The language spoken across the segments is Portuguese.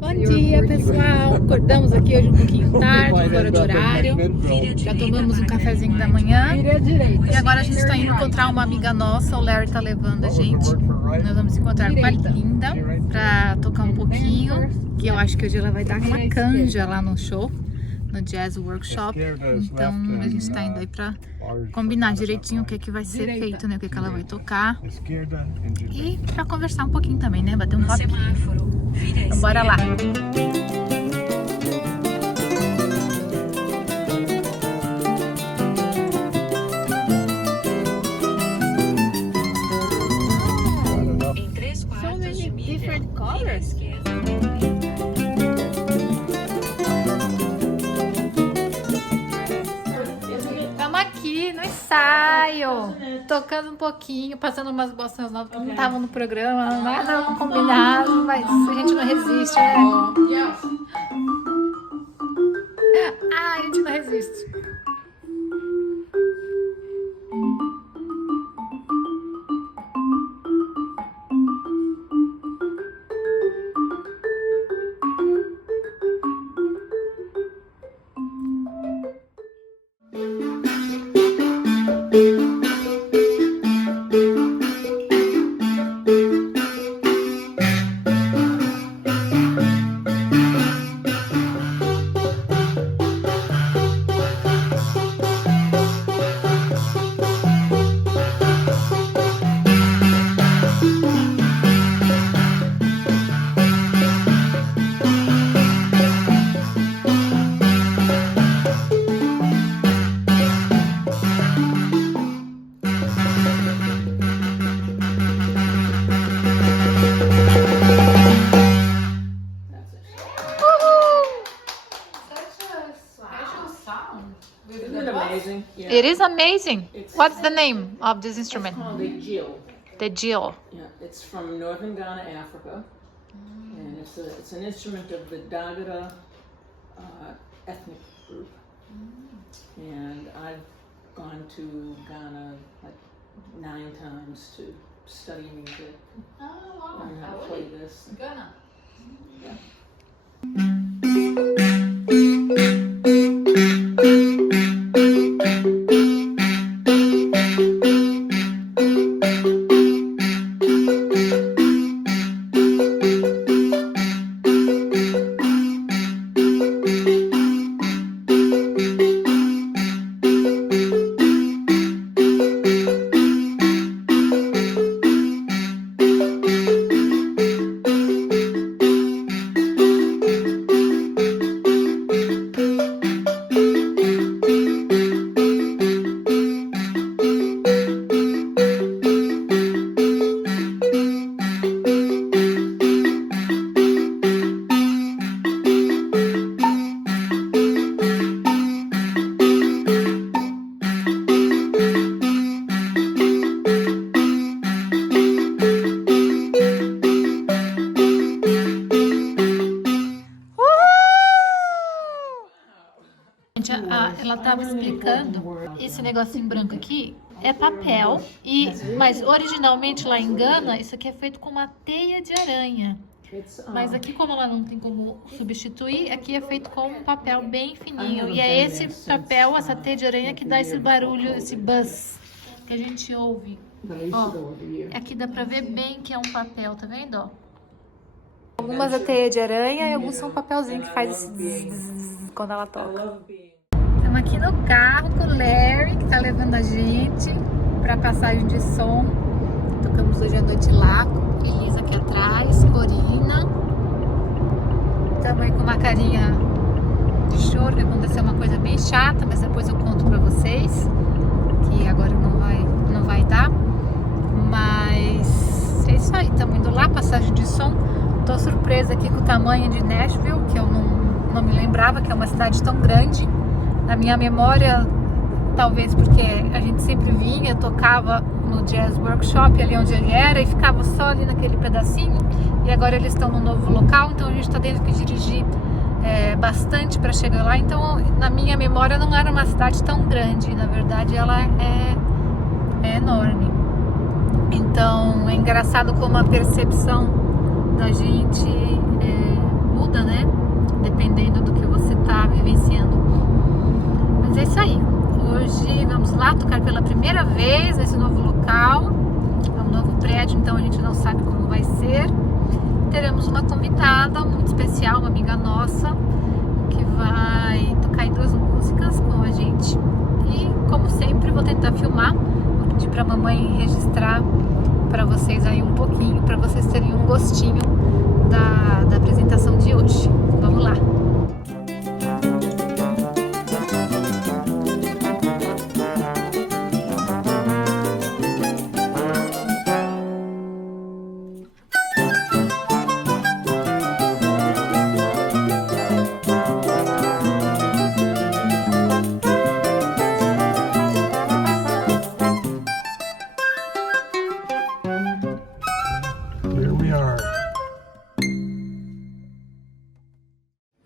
Bom dia, pessoal! Acordamos aqui hoje um pouquinho tarde, fora de horário. Já tomamos um cafezinho da manhã. E agora a gente está indo encontrar uma amiga nossa, o Larry tá levando a gente. Nós vamos encontrar com a Linda para tocar um pouquinho, que eu acho que hoje ela vai dar uma canja lá no show, no Jazz Workshop. Então a gente está indo aí para combinar direitinho o que é que vai ser feito, né? O que é que ela vai tocar. E para conversar um pouquinho também, né? Bater um papo. Então bora lá! So many different colors. Estamos aqui no ensaio, tocando um pouquinho, passando umas bossas novas que não estavam no programa, nada combinado, mas a gente não resiste, né? Ah, a gente não resiste. Isn't it amazing? Yeah. It is amazing. What's the name of this instrument? It's called the Jill. The Jill. Yeah, it's from northern Ghana, Africa, and it's an instrument of the Dagara ethnic group. And I've gone to Ghana like 9 times to study music, learn how to play this. Ghana. Yeah. Ela estava explicando, esse negocinho branco aqui é papel, mas originalmente lá em Gana, isso aqui é feito com uma teia de aranha. Mas aqui, como ela não tem como substituir, aqui é feito com um papel bem fininho. E é esse papel, essa teia de aranha que dá esse barulho, esse buzz que a gente ouve. Ó, aqui dá pra ver bem que é um papel, tá vendo? Ó. Algumas é teia de aranha e alguns são papelzinho que faz esse zzz quando ela toca. Estamos aqui no carro com o Larry, que tá levando a gente pra passagem de som. Tocamos hoje à noite lá, com Elisa aqui atrás, Corina. Estamos aí com uma carinha de choro, que aconteceu uma coisa bem chata, mas depois eu conto pra vocês, que agora não vai dar. Mas é isso aí, estamos indo lá, passagem de som. Tô surpresa aqui com o tamanho de Nashville, que eu não me lembrava que é uma cidade tão grande. Na minha memória, talvez porque a gente sempre vinha, tocava no Jazz Workshop, ali onde ele era, e ficava só ali naquele pedacinho. E agora eles estão num novo local, então a gente está tendo que dirigir bastante para chegar lá. Então, na minha memória, não era uma cidade tão grande. Na verdade, ela é enorme. Então, é engraçado como a percepção da gente muda, lá, tocar pela primeira vez nesse novo local. É um novo prédio, então a gente não sabe como vai ser. Teremos uma convidada muito especial, uma amiga nossa, que vai tocar em 2 músicas com a gente. E, como sempre, vou tentar filmar. Vou pedir pra mamãe registrar para vocês aí um pouquinho, para vocês terem um gostinho da apresentação de hoje. Vamos lá!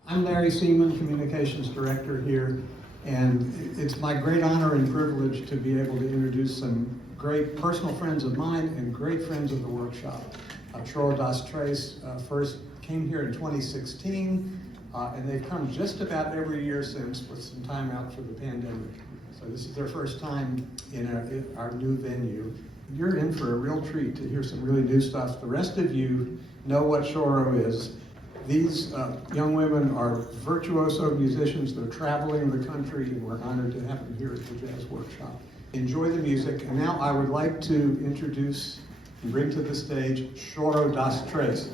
I'm Larry Seaman, Communications Director here, and it's my great honor and privilege to be able to introduce some great personal friends of mine and great friends of the workshop. Choro das Três first came here in 2016, and they've come just about every year since, with some time out for the pandemic. So this is their first time in our new venue. You're in for a real treat to hear some really new stuff. The rest of you know what Choro is. These young women are virtuoso musicians. They're traveling the country, and we're honored to have them here at the Jazz Workshop. Enjoy the music, and now I would like to introduce and bring to the stage Choro das Três.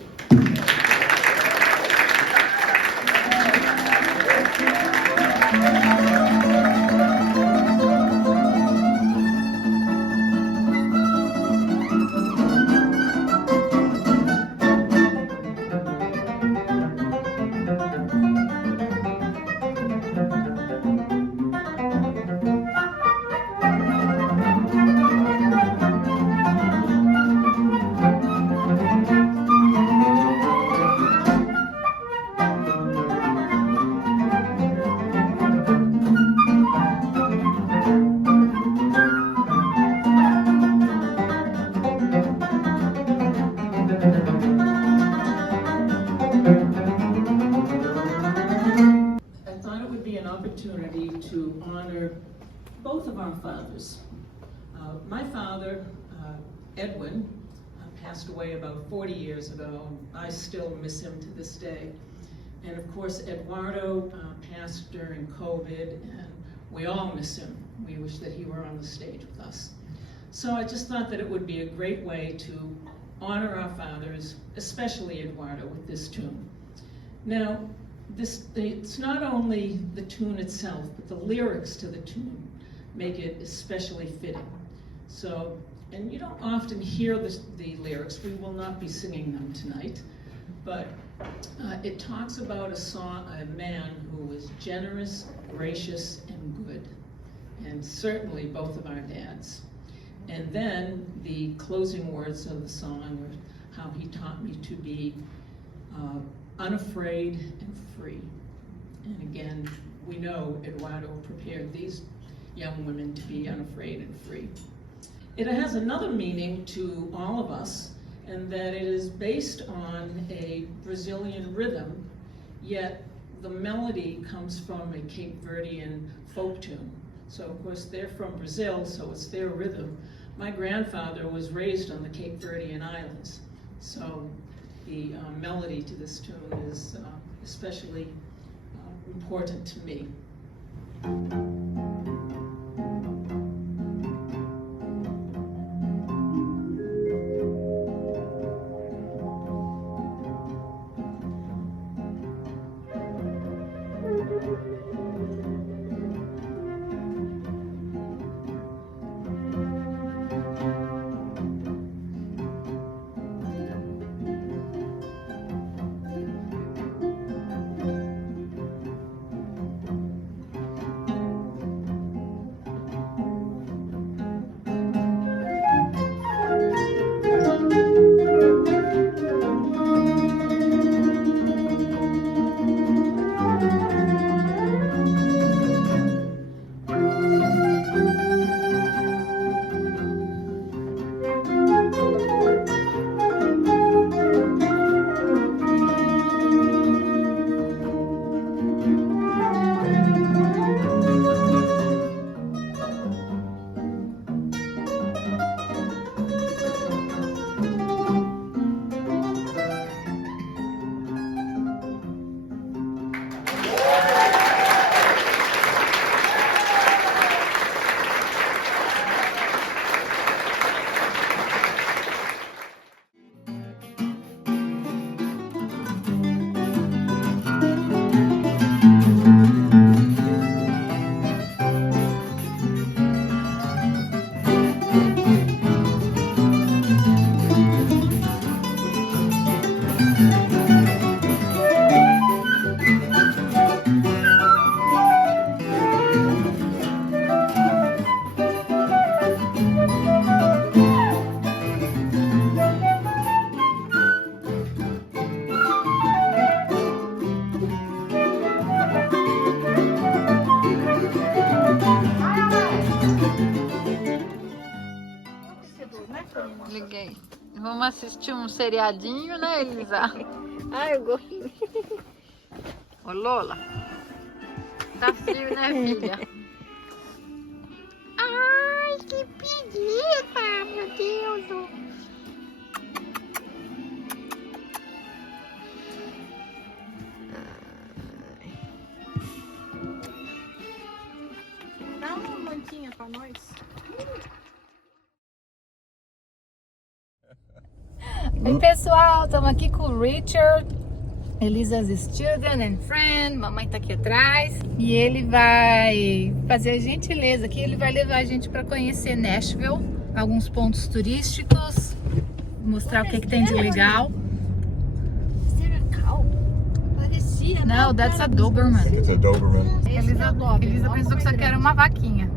Opportunity to honor both of our fathers. My father, Edwin, passed away about 40 years ago. I still miss him to this day. And of course, Eduardo passed during COVID, and we all miss him. We wish that he were on the stage with us. So I just thought that it would be a great way to honor our fathers, especially Eduardo, with this tune. Now, it's not only the tune itself, but the lyrics to the tune make it especially fitting. So, and you don't often hear the lyrics. We will not be singing them tonight, but it talks about a man who was generous, gracious, and good, and certainly both of our dads. And then the closing words of the song are how he taught me to be unafraid and free. And again, we know Eduardo prepared these young women to be unafraid and free. It has another meaning to all of us, and that it is based on a Brazilian rhythm, yet the melody comes from a Cape Verdean folk tune. So of course they're from Brazil, so it's their rhythm. My grandfather was raised on the Cape Verdean Islands, so the melody to this tune is especially important to me. Liguei. Vamos assistir um seriadinho, né, Elisa? Ai, eu gosto. Ô, Lola. Tá frio, né, filha? Ai, que preguiça, meu Deus. Dá uma mantinha pra nós. Oi, pessoal, estamos aqui com o Richard, Elisa's student and friend. Mamãe tá aqui atrás e ele vai fazer a gentileza aqui. Ele vai levar a gente para conhecer Nashville, alguns pontos turísticos, mostrar o que tem de legal. Parecia. Não, that's a Doberman. It's a Doberman. Elisa pensou que isso aqui era uma vaquinha.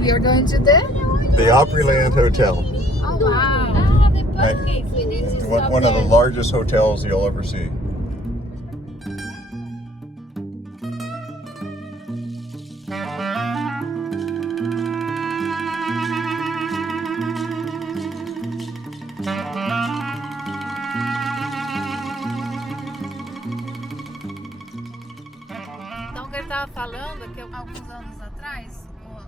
We're going to The Opryland Hotel. Oh, wow. Ah, the pancakes. We need to stop One of the there. largest hotels you'll ever see. Então, o que ele estava falando é que alguns anos atrás,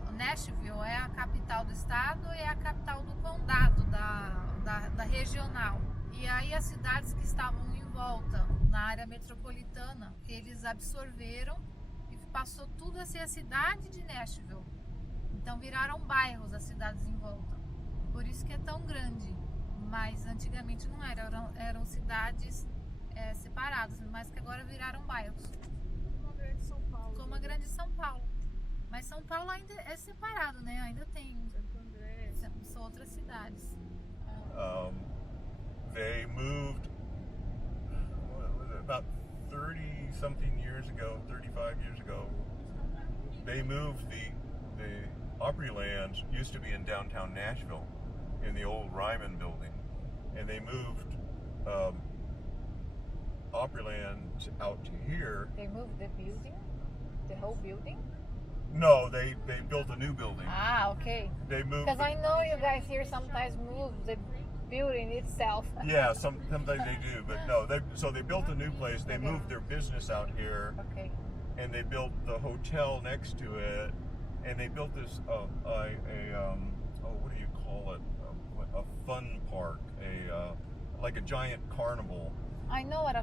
o Nashville é a capital do estado e é a capital do condado, da regional. E aí as cidades que estavam em volta, na área metropolitana, eles absorveram e passou tudo a ser a cidade de Nashville. Então viraram bairros as cidades em volta. Por isso que é tão grande. Mas antigamente não eram cidades separadas, mas que agora viraram bairros. Uma grande São Paulo. Como a grande São Paulo. Mas São Paulo ainda é separado, né? Ainda tem. Santo André. São outras cidades. They moved, what was it, about 30 something years ago, 35 years ago. They moved the Opryland used to be in downtown Nashville in the old Ryman building. And they moved Opryland out to here. They moved the building? The whole building? No, they built a new building. Ah, okay. They moved. Because I know you guys here sometimes move the building itself. Yeah, sometimes they do, but no. So they built a new place. They moved their business out here, Okay. and they built the hotel next to it, and they built this what do you call it? A fun park, like a giant carnival. I know I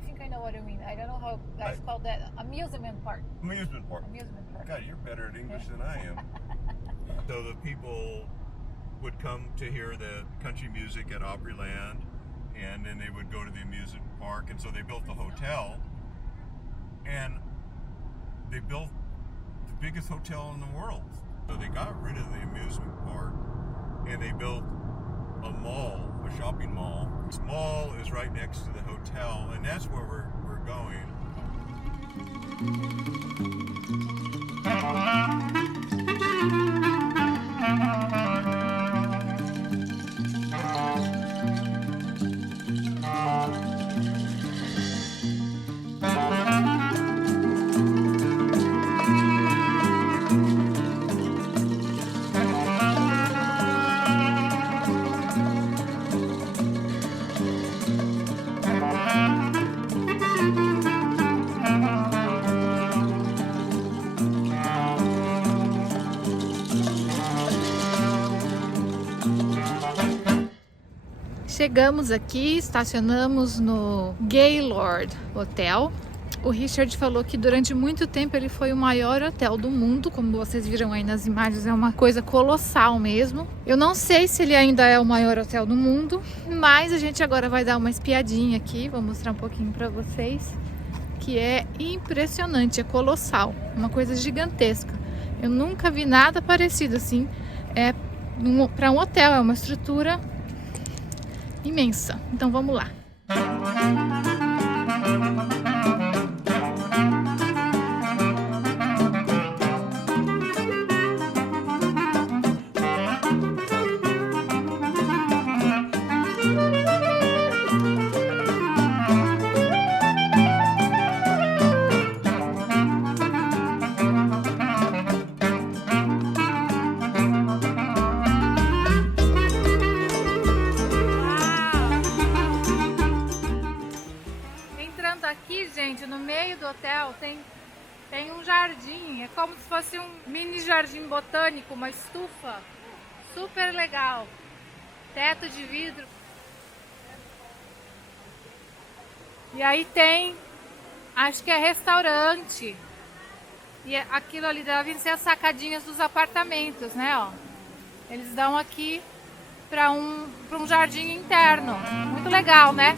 think I know what you mean. I don't know how guys call that. Amusement park. Amusement park. Amusement park. God, you're better at English than I am. So the people would come to hear the country music at Opryland, and then they would go to the amusement park, and so they built the hotel, and they built the biggest hotel in the world. So they got rid of the amusement park, and they built a mall, a shopping mall. This mall is right next to the hotel, and that's where we're going. Chegamos aqui, estacionamos no Gaylord Hotel. O Richard falou que durante muito tempo ele foi o maior hotel do mundo, como vocês viram aí nas imagens, é uma coisa colossal mesmo. Eu não sei se ele ainda é o maior hotel do mundo, mas a gente agora vai dar uma espiadinha aqui, vou mostrar um pouquinho para vocês, que é impressionante, é colossal, uma coisa gigantesca. Eu nunca vi nada parecido assim, para um hotel, é uma estrutura imensa. Então vamos lá. gente, no meio do hotel tem um jardim, é como se fosse um mini jardim botânico, uma estufa, super legal, teto de vidro. E aí tem, acho que é restaurante, e aquilo ali devem ser as sacadinhas dos apartamentos, né, ó. Eles dão aqui para um jardim interno, muito legal, né?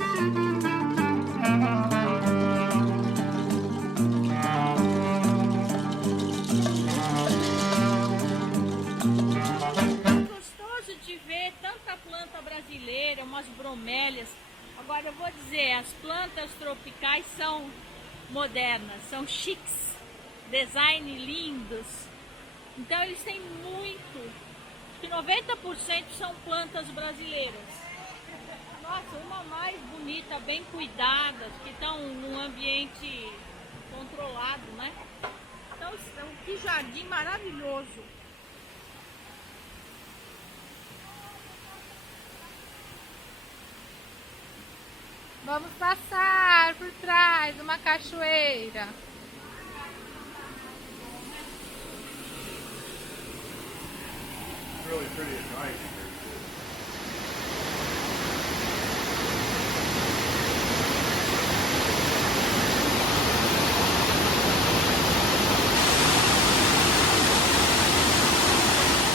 Planta brasileira, umas bromélias. Agora eu vou dizer, as plantas tropicais são modernas, são chiques, design lindos. Então eles têm muito, acho que 90% são plantas brasileiras. Nossa, uma mais bonita, bem cuidadas, que estão num ambiente controlado, né? Então que jardim maravilhoso. Vamos passar por trás de uma cachoeira. It's really pretty at night.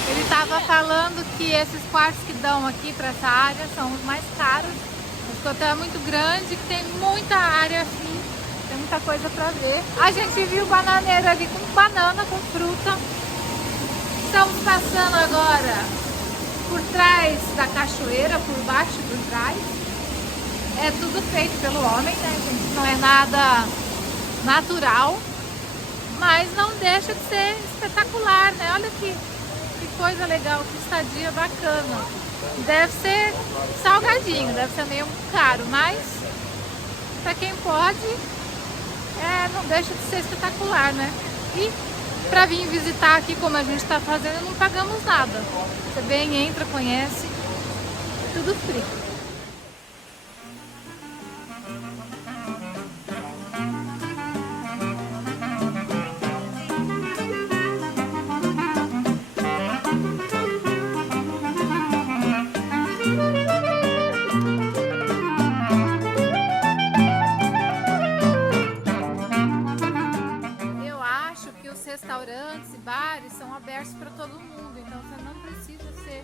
Ele estava falando que esses quartos que dão aqui para essa área são os mais caros. O hotel é muito grande, que tem muita área assim, tem muita coisa para ver. A gente viu bananeiro ali com banana, com fruta. Estamos passando agora por trás da cachoeira, por baixo e por trás. É tudo feito pelo homem, né, gente? Não é nada natural, mas não deixa de ser espetacular, né? Olha que coisa legal, que estadia bacana. Deve ser salgadinho, deve ser meio caro, mas para quem pode, não deixa de ser espetacular, né? E para vir visitar aqui, como a gente está fazendo, não pagamos nada. Você vem, entra, conhece, tudo free. Restaurantes e bares são abertos para todo mundo, então você não precisa ser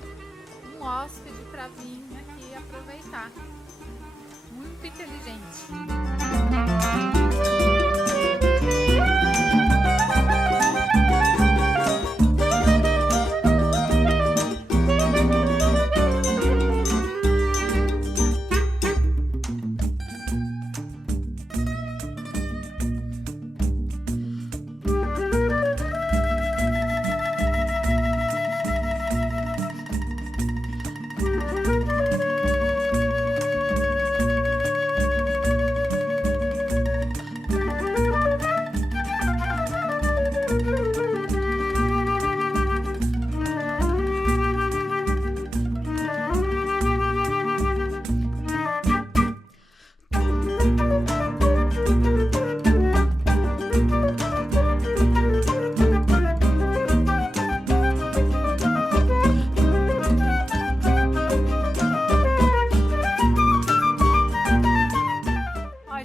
um hóspede para vir aqui aproveitar. Muito inteligente.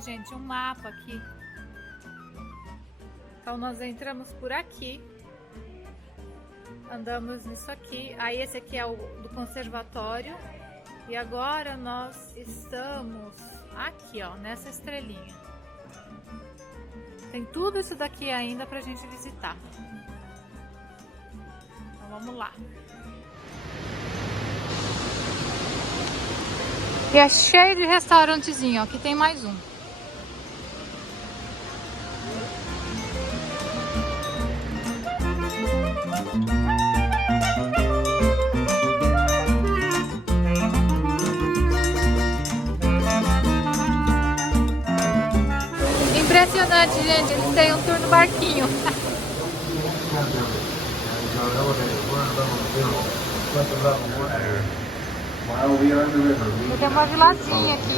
Gente, um mapa aqui. Então nós entramos por aqui, andamos nisso aqui, aí esse aqui é o do conservatório e agora nós estamos aqui, ó, nessa estrelinha. Tem tudo isso daqui ainda pra gente visitar. Então vamos lá. E é cheio de restaurantezinho, ó, aqui tem mais um. Impressionante, gente, eles têm um tour no barquinho. Tem uma vilazinha aqui.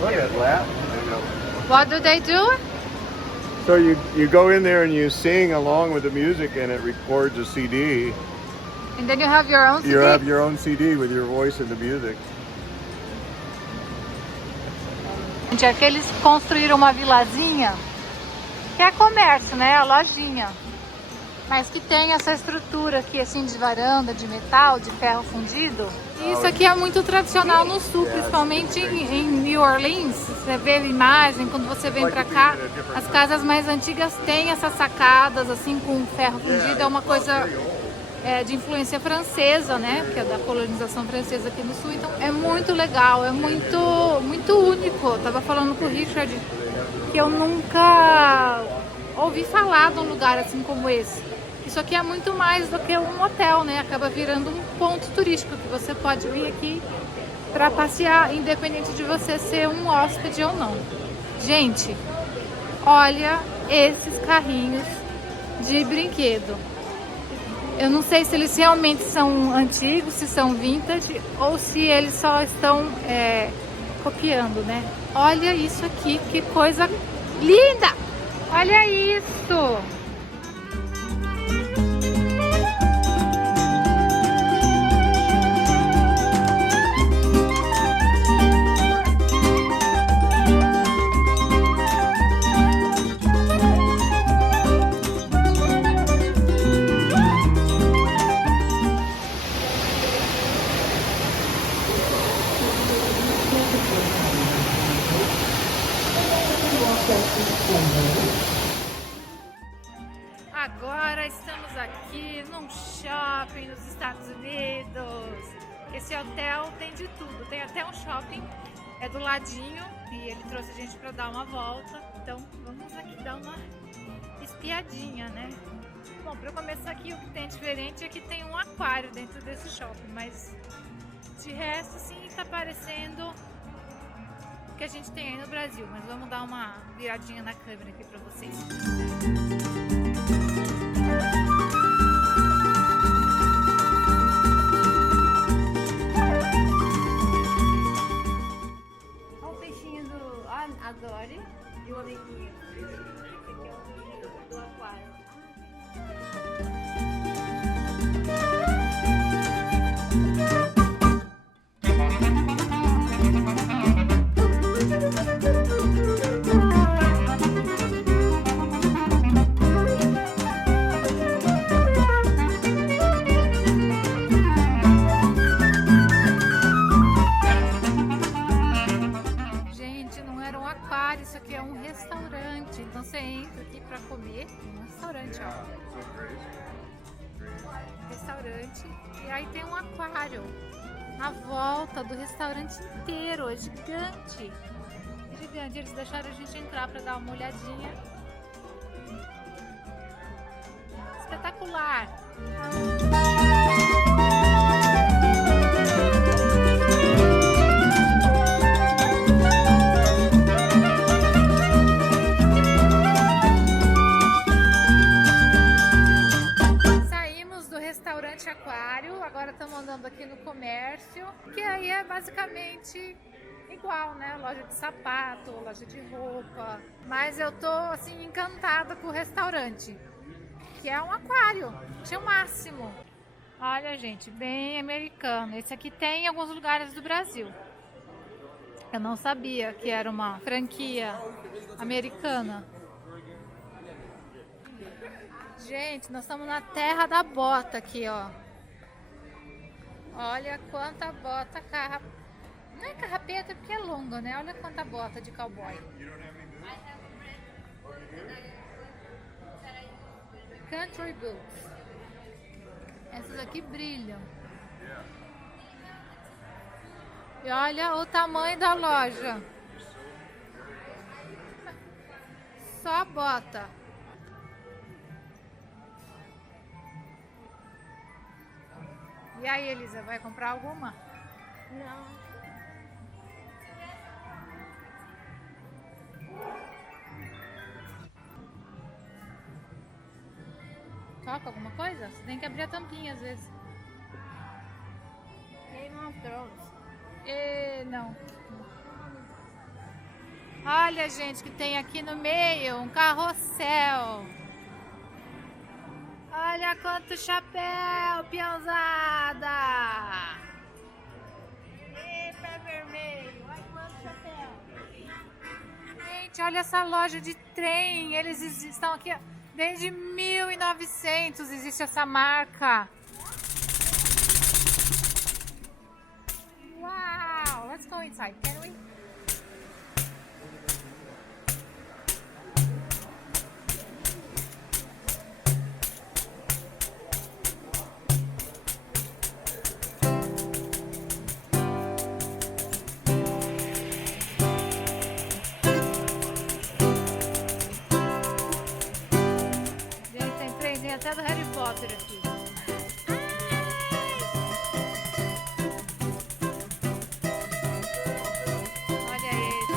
Look at that. What do they do? So you go in there and you sing along with the music and it records a CD. And then you have your own CD? You have your own CD with your voice and the music. Gente, aqui eles construíram uma vilazinha, que é comércio, né? A lojinha. Mas que tem essa estrutura aqui, assim, de varanda, de metal, de ferro fundido. E isso aqui é muito tradicional no sul, principalmente em New Orleans. Você vê a imagem, quando você vem pra cá, as casas mais antigas têm essas sacadas, assim, com ferro fundido. É uma coisa de influência francesa, né? Que é da colonização francesa aqui no sul. Então é muito legal, é muito único. Eu tava falando com o Richard que eu nunca ouvi falar de um lugar assim como esse. Isso aqui é muito mais do que um hotel, né? Acaba virando um ponto turístico que você pode vir aqui para passear, independente de você ser um hóspede ou não. Gente, olha esses carrinhos de brinquedo. Eu não sei se eles realmente são antigos, se são vintage ou se eles só estão copiando, né? Olha isso aqui, que coisa linda! Olha isso! Agora estamos aqui num shopping nos Estados Unidos. Esse hotel tem de tudo, tem até um shopping, é do ladinho e ele trouxe a gente para dar uma volta. Então vamos aqui dar uma espiadinha, né? Bom, para começar aqui, o que tem diferente é que tem um aquário dentro desse shopping, mas de resto sim tá parecendo o que a gente tem aí no Brasil. Mas vamos dar uma viradinha na câmera aqui para vocês. Olha o peixinho do Adore e o amiguinho. Esse aqui é o amiguinho do aquário. Isso aqui é um restaurante, então você entra aqui para comer, um restaurante, ó. Restaurante, e aí tem um aquário na volta do restaurante inteiro, é gigante. É gigante, eles deixaram a gente entrar para dar uma olhadinha. Espetacular! Aquário, agora estamos andando aqui no comércio, que aí é basicamente igual, né? Loja de sapato, loja de roupa, mas eu tô assim encantada com o restaurante, que é um aquário de máximo. Olha, gente, bem americano. Esse aqui tem em alguns lugares do Brasil. Eu não sabia que era uma franquia americana. Gente, nós estamos na terra da bota aqui, ó. Olha quanta bota não é carrapeta porque é longa, né? Olha quanta bota de cowboy. Country boots. Essas aqui brilham. E olha o tamanho da loja. Só bota. E aí, Elisa, vai comprar alguma? Não. Toca alguma coisa? Você tem que abrir a tampinha às vezes. Game of Thrones. Não. Olha, gente, que tem aqui no meio um carrossel. Olha quanto chapéu, peãozada! E pé vermelho, olha quanto chapéu! Gente, olha essa loja de trem, eles estão aqui desde 1900, existe essa marca. Wow, let's go inside, can we? Tem até do Harry Potter aqui. Olha esse.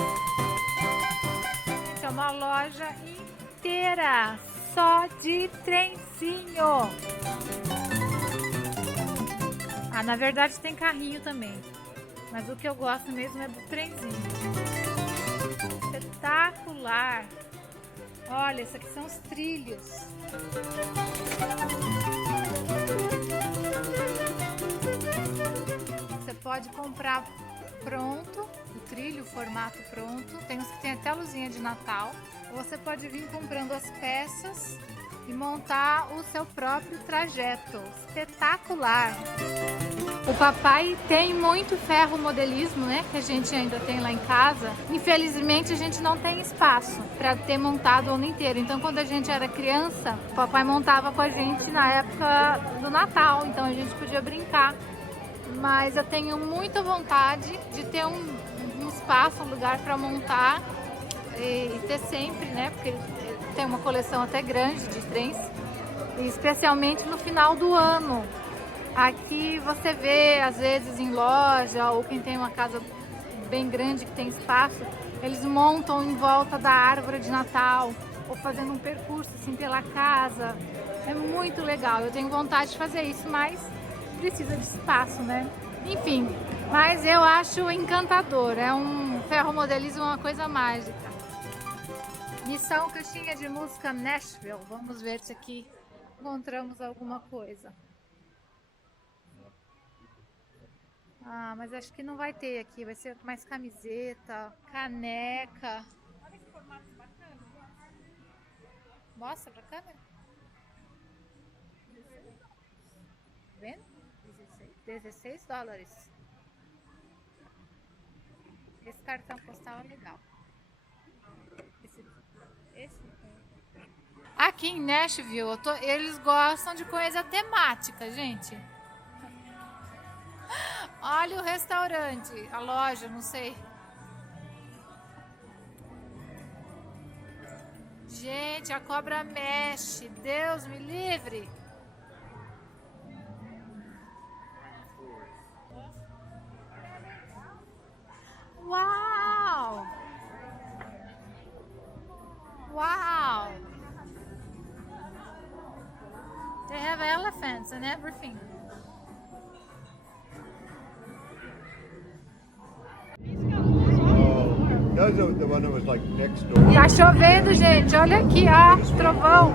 Isso é uma loja inteira só de trenzinho. Ah, na verdade tem carrinho também. Mas o que eu gosto mesmo é do trenzinho. Espetacular. Olha, esses aqui são os trilhos. Você pode comprar pronto, o trilho, o formato pronto. Tem uns que tem até luzinha de Natal. Ou você pode vir comprando as peças e montar o seu próprio trajeto. Espetacular! O papai tem muito ferro modelismo, né? Que a gente ainda tem lá em casa. Infelizmente a gente não tem espaço para ter montado o ano inteiro. Então quando a gente era criança, o papai montava com a gente na época do Natal. Então a gente podia brincar. Mas eu tenho muita vontade de ter um espaço, um lugar para montar e ter sempre, né? Porque tem uma coleção até grande de trens. E especialmente no final do ano. Aqui você vê, às vezes em loja, ou quem tem uma casa bem grande que tem espaço, eles montam em volta da árvore de Natal, ou fazendo um percurso assim pela casa. É muito legal, eu tenho vontade de fazer isso, mas precisa de espaço, né? Enfim, mas eu acho encantador, é um ferromodelismo, uma coisa mágica. Missão Caixinha de Música Nashville, vamos ver se aqui encontramos alguma coisa. Ah, mas acho que não vai ter aqui, vai ser mais camiseta, caneca. Olha que formato bacana. Mostra pra câmera. Vendo? $16. Esse cartão postal é legal. Esse. Aqui em Nashville, eles gostam de coisa temática, gente. Olha o restaurante, a loja, não sei. Gente, a cobra mexe. Deus me livre. Uau! Uau! They have elephants and everything. That was the one that was like next door. Tá chovendo, gente. Olha aqui, ó, trovão.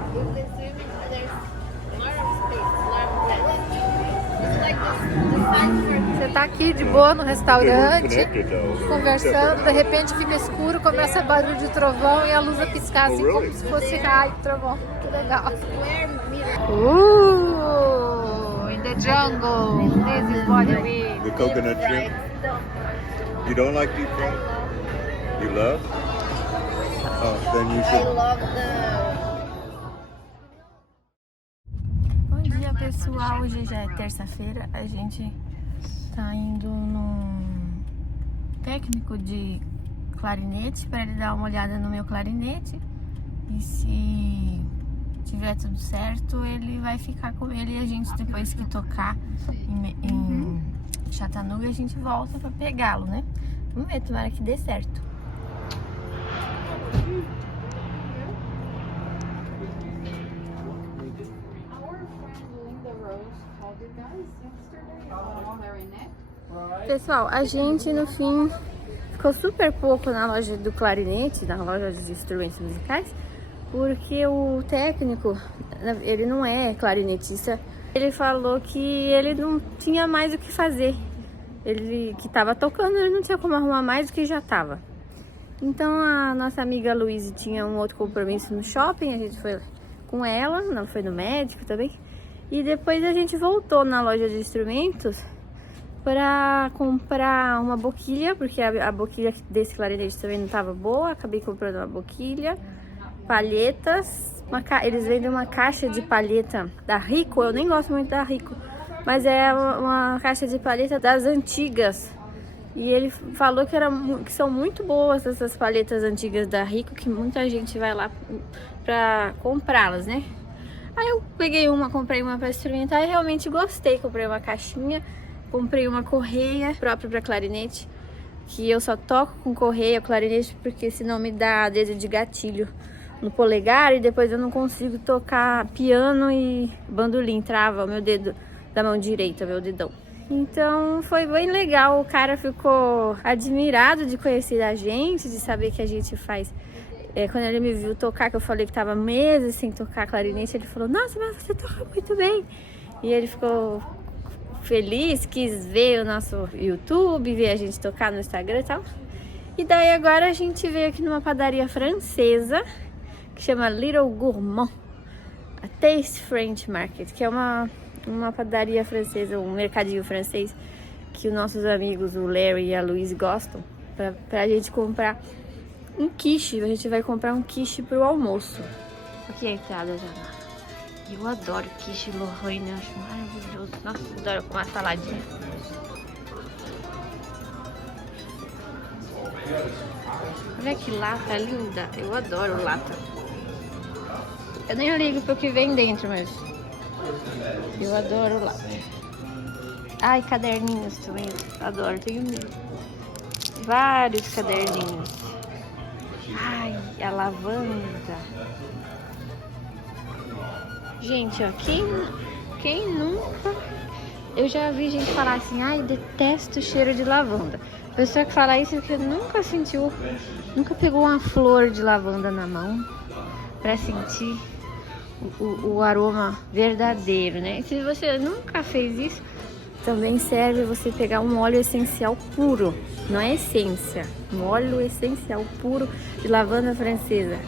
Você tá aqui de boa no restaurante, conversando, de repente fica escuro, começa barulho de trovão e a luz a piscar assim como se fosse raio, trovão. Que legal. In the jungle. This is what we eat. The coconut shrimp. You don't like deep fried? You love? Oh, then you should. Bom dia, pessoal. Hoje já é terça-feira. A gente tá indo num técnico de clarinete para ele dar uma olhada no meu clarinete. E se tiver tudo certo, ele vai ficar com ele e a gente, depois que tocar em Chattanooga, a gente volta para pegá-lo, né? Vamos ver, tomara que dê certo. Pessoal, a gente no fim ficou super pouco na loja do clarinete, na loja dos instrumentos musicais, porque o técnico, ele não é clarinetista, ele falou que ele não tinha mais o que fazer. Ele que estava tocando, ele não tinha como arrumar mais do que já estava. Então a nossa amiga Luísa tinha um outro compromisso no shopping, a gente foi com ela, não foi no médico também. E depois a gente voltou na loja de instrumentos para comprar uma boquilha, porque a boquilha desse clarinete também não estava boa. Acabei comprando uma boquilha, palhetas, eles vendem uma caixa de palheta da Rico, eu nem gosto muito da Rico, mas é uma caixa de palheta das antigas. E ele falou que são muito boas essas palhetas antigas da Rico, que muita gente vai lá pra comprá-las, né? Aí eu peguei uma, comprei uma pra experimentar e realmente gostei. Comprei uma caixinha, comprei uma correia própria pra clarinete, que eu só toco com correia clarinete porque senão me dá dedo de gatilho no polegar e depois eu não consigo tocar piano e bandolim, trava o meu dedo da mão direita, meu dedão. Então foi bem legal, o cara ficou admirado de conhecer a gente, de saber que a gente faz. Quando ele me viu tocar, que eu falei que tava meses sem tocar clarinete, ele falou, nossa, mas você toca muito bem. E ele ficou feliz, quis ver o nosso YouTube, ver a gente tocar no Instagram e tal. E daí agora a gente veio aqui numa padaria francesa, que chama Little Gourmand, a Taste French Market, que é uma padaria francesa, um mercadinho francês que os nossos amigos, o Larry e a Louise, gostam, pra gente comprar um quiche. A gente vai comprar um quiche pro almoço. Aqui é a entrada já. Eu adoro quiche Lorraine, eu acho maravilhoso. Nossa, eu adoro com uma saladinha. Olha que lata linda, eu adoro lata. Eu nem ligo pro que vem dentro, mas eu adoro lá. Ai, caderninhos também, adoro. Tenho vários caderninhos. Ai, a lavanda. Gente, ó, quem nunca... Eu já vi gente falar assim, ai, detesto o cheiro de lavanda. A pessoa que fala isso é porque nunca sentiu, nunca pegou uma flor de lavanda na mão pra sentir o aroma verdadeiro, né? E se você nunca fez isso, também serve você pegar um óleo essencial puro, não é essência, um óleo essencial puro de lavanda francesa.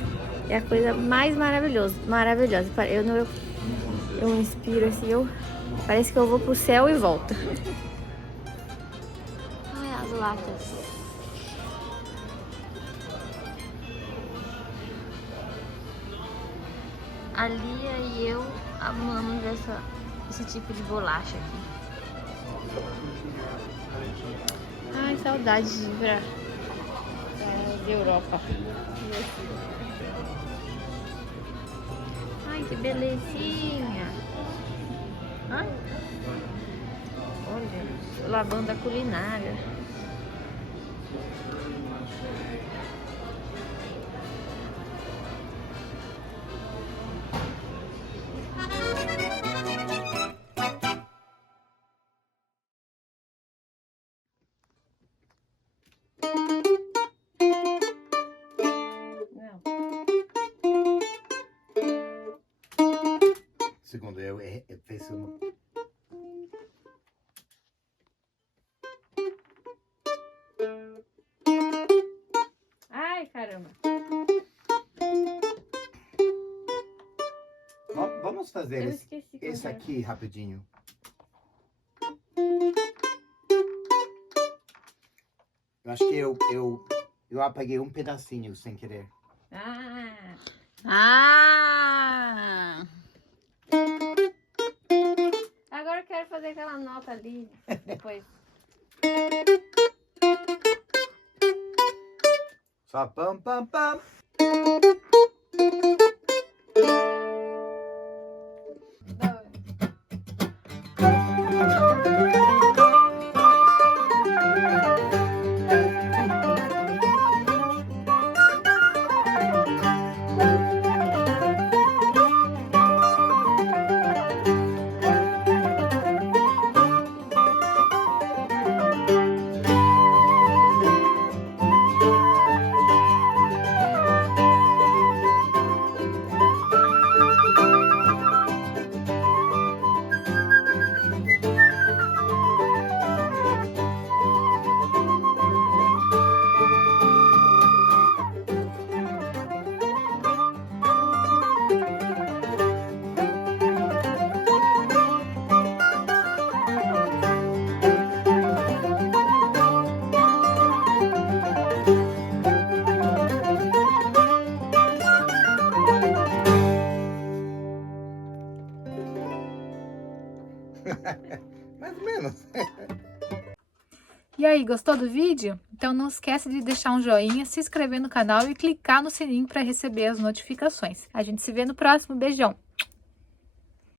É a coisa mais maravilhosa. Eu me inspiro assim, parece que eu vou pro céu e volto. Ai, as latas. A Lia e eu amamos esse tipo de bolacha aqui. Ai, saudade de ir pra Europa. Ai, que belezinha. Ai. Olha, lavanda culinária. Segundo eu, fez uma... Ai, caramba. Vamos fazer Eu esqueci esse como é. aqui rapidinho. Eu acho que eu apaguei um pedacinho sem querer. Agora eu quero fazer aquela nota ali depois. Só pam, pam, pam. E aí, gostou do vídeo? Então não esquece de deixar um joinha, se inscrever no canal e clicar no sininho para receber as notificações. A gente se vê no próximo. Beijão!